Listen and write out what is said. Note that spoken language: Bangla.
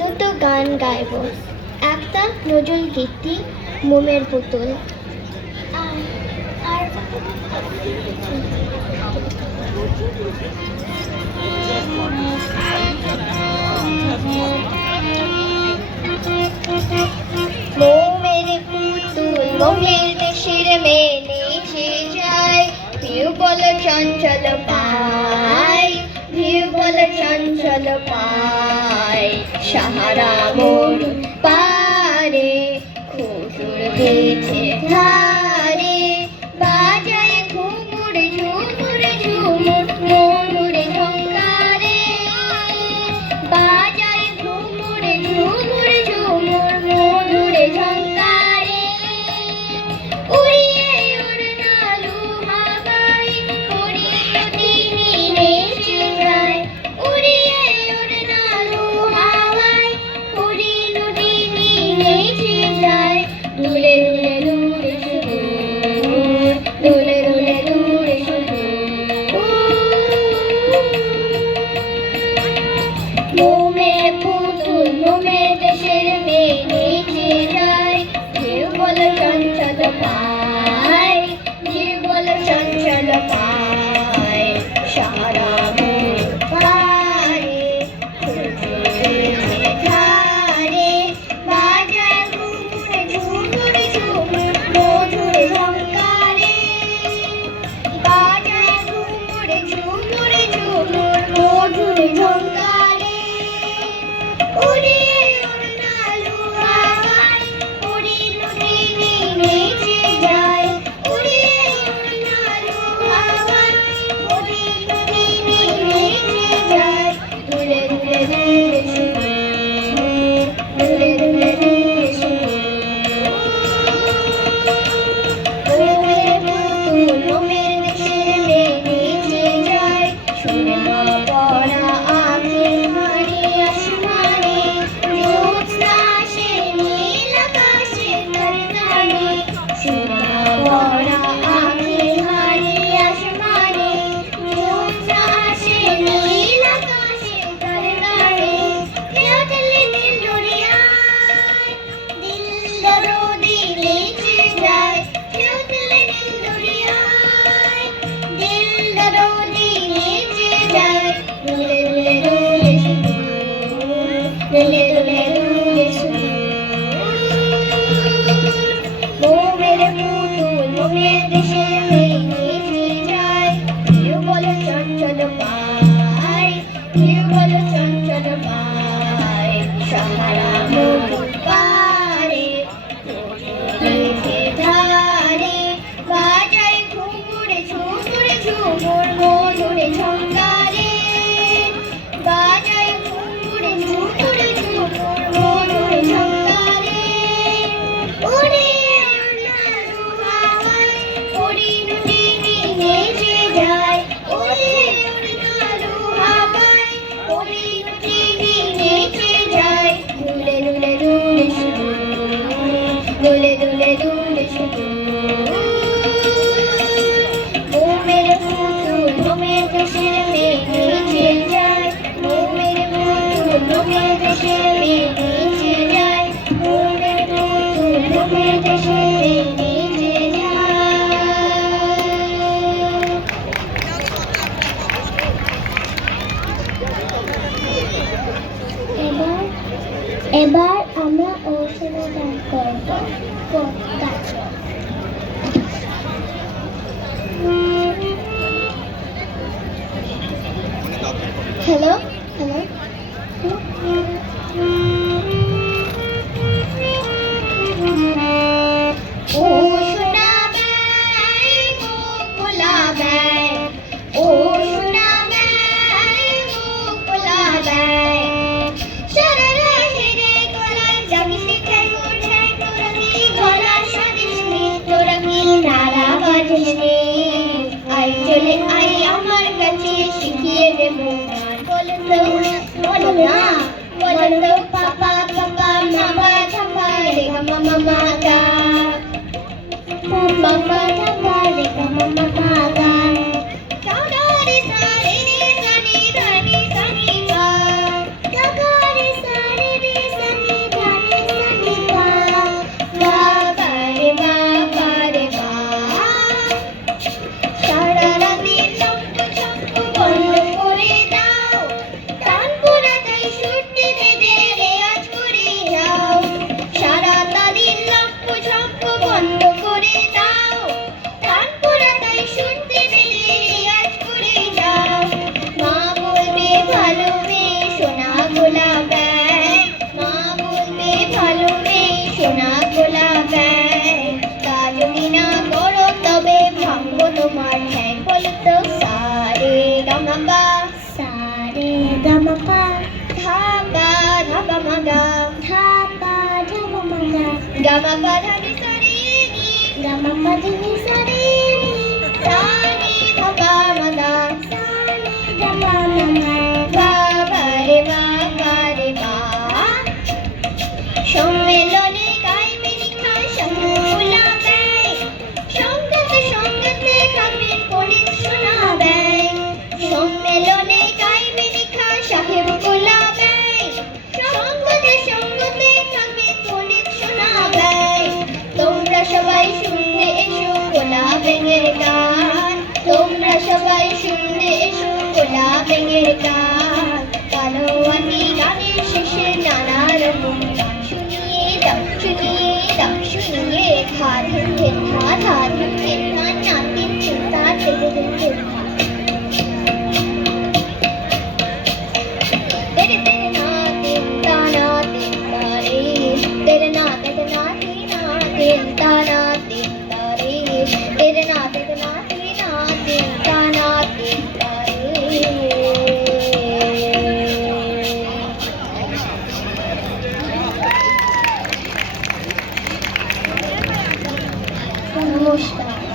দুটো গান গাইব। একটা নজরুল গীতি, মোমের পুতুল। আর মোমের পুতুল মোমের দেশের মেলে সে যায়, ভিউ বল চঞ্চল পায়, ভিউ বল চঞ্চল পায়। সাহারা মোর পারে খুশুর বেঁধে ধারে, বাজায় ঘুমুর ঝুমুর ঝুমুর মধুর ঝঙ্কারে, বাজায় ঘুমুর ঝুমুর ঝুমুর মধুর ঝঙ্কারে। উড়িয়ে উড়নালু হাওয়ায় উড়িয়ে তিনি নেচে যায়, উড়িয়ে উড়নালু হাওয়ায় উড়িয়ে তিনি নেচে যায়। দুলে দুলে দুলে সুদূর, দুলে দুলে দুলে সুদূর। মোমের পুতুল মোমের দেশের মেয়ে নেচে যায়, ঢেউ বল চঞ্চল পায়, ঢেউ বল চঞ্চল পায়। সাহারা মোর পারে খুশুর বেঁধে ধারে, বাজায় ঘুমুর ঝুমুর ঝুমুর মধুর ঝঙ্কারে, বাজায় ঘুমুর ঝুমুর ঝুমুর মধুর ঝঙ্কারে। উড়িয়ে উড়নালু হাওয়ায় উড়িয়ে তিনি নেচে যায়, উড়িয়ে উড়নালু হাওয়ায় উড়িয়ে তিনি নেচে যায়। দুলে দুলে দুলে সুদূর, দুলে দুলে দুলে সুদূর। মোমের পুতুল মোমের দেশের মেয়ে নেচে যায়, সুরমা পরা আঁখের হাড়ি আসমানে, জ্যোৎস্না আসে নীল আকাশে তার গানে। সুরমা পরা আঁখের হাড়ি আসমানে, জ্যোৎস্না আসে নীল আকাশে তার গানে। ঢেউ দিলে দিল দরিয়ায়, দিল দরদি নেচে যায়, ঢেউ দিলে দিল দরিয়ায়, দিল দরদি নেচে যায়। দুলে দুলে দুলে সুদূর, দুলে দুলে দুলে সুদূর। মোমের পুতুল মোমের দেশের মেয়ে নেচে যায়, ঢেউ বল চঞ্চল পায়, ঢেউ বল চঞ্চল পায়। সাহারা মোর পারে খুশুর বেঁধে ধারে, বাজায় ঘুমুর ঝুমুর ঝুমুর মধুর ঝঙ্কারে, বাজায় ঘুমুর ঝুমুর ঝুমুর মধুর ঝঙ্কারে। উড়িয়ে উড়নালু হাওয়ায় উড়িয়ে তিনি নেচে যায়, উড়িয়ে উড়নালু হাওয়ায় উড়িয়ে তিনি নেচে যায়। দুলে দুলে দুলে সুদূর, দুলে দুলে দুলে সুদূর। মোমের পুতুল মোমের দেশের মেয়ে নেচে যায়, মোমের পুতুল মোমের দেশের মেয়ে নেচে যায়, মোমের পুতুল মোমের দেশের মেয়ে নেচে যায়। এবার আমরা ঔষধ গান করব। Hello hello. ও সোনা বেই গোকুলা বেই, ও সোনা বেই গোকুলা বেই। সারা হেরে গলায় জাগিস ঠ্যাং ঠ্যাং, তোরা কি গলা সাজিস নি, তোরা কি নাড়া বাজিস নি। আই চলে আই আমার কাছে শিখিয়ে দেবো গান, বলে সোনা গোলা ব্যাং তা যদি না করো তবে ভাঙবো তোমার ঠ্যাং বলো তো সারে গামাপা সারে গামাপা ধাপা ধাপা মাগা ধাপা ধাপা মাগা গামাপা ধানি সারে নি গামাপা ধানি সারে নি সারে ধাপা মাগা সারে ধাপা মাগা বাবা রে বা সম্মেলনে গাইবে নিখা সংকুলা ব্যাং সঙ্গতে সঙ্গতে থাকবেন পণ্ডিত সোনা ব্যাং সম্মেলনে গাইবে নিখা সাহেব গোলা ব্যাং সঙ্গতে সঙ্গতে থাকবেন পণ্ডিত সোনা ব্যাং তোমরা সবাই শুনতে এসো গোলা ব্যাঙের গান তোমরা সবাই শুনতে এসো গোলা ব্যাঙের গান কালোয়ানি গানের শেষে নানা রকম গান শুনিয়ে দাও শুনিয়ে ধা ধুন ধেন ধা ধুন ধেন ধা না তিন তিন তা থেকে দিন দিন तेरे तेरे ना तिन ता ना तिन तारे तेरे ना तिन ता ना तिन तारे तेरे ना तिन ता ना तिन तारे नमस्कार।